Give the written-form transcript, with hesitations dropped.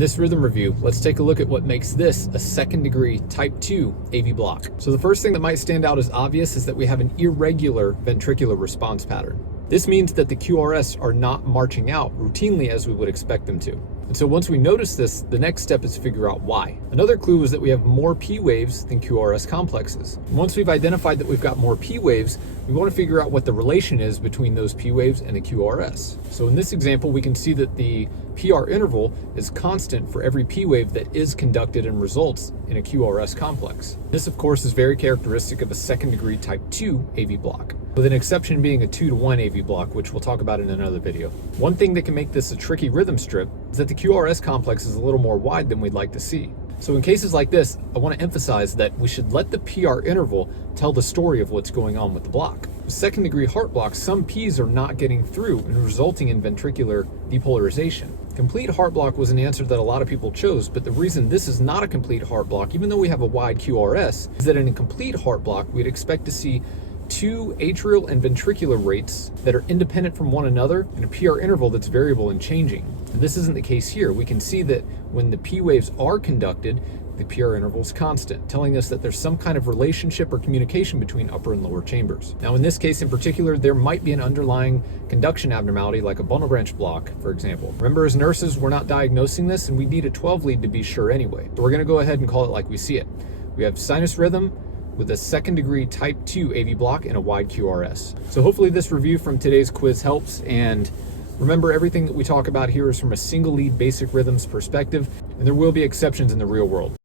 This rhythm review, let's take a look at what makes this a second degree type 2 AV block. So the first thing that might stand out as obvious is that we have an irregular ventricular response pattern. This means that the QRS are not marching out routinely as we would expect them to. And so once we notice this, the next step is to figure out why. Another clue is that we have more P waves than QRS complexes. And once we've identified that we've got more P waves, we want to figure out what the relation is between those P waves and the QRS. So in this example, we can see that the PR interval is constant for every P wave that is conducted and results in a QRS complex. This, of course, is very characteristic of a second degree type 2 AV block, with an exception being a 2-to-1 AV block, which we'll talk about in another video. One thing that can make this a tricky rhythm strip is that the QRS complex is a little more wide than we'd like to see. So in cases like this, I want to emphasize that we should let the PR interval tell the story of what's going on with the block. With second degree heart blocks, some Ps are not getting through and resulting in ventricular depolarization. Complete heart block was an answer that a lot of people chose, but the reason this is not a complete heart block, even though we have a wide QRS, is that in a complete heart block, we'd expect to see two atrial and ventricular rates that are independent from one another and a PR interval that's variable and changing. And this isn't the case here. We can see that when the P waves are conducted, the PR interval is constant, telling us that there's some kind of relationship or communication between upper and lower chambers. Now in this case in particular, there might be an underlying conduction abnormality like a bundle branch block, for example. Remember, as nurses, we're not diagnosing this and we need a 12 lead to be sure anyway. So we're gonna go ahead and call it like we see it. We have sinus rhythm with a second degree type 2 AV block and a wide QRS. So hopefully this review from today's quiz helps, and remember, everything that we talk about here is from a single lead basic rhythms perspective, and there will be exceptions in the real world.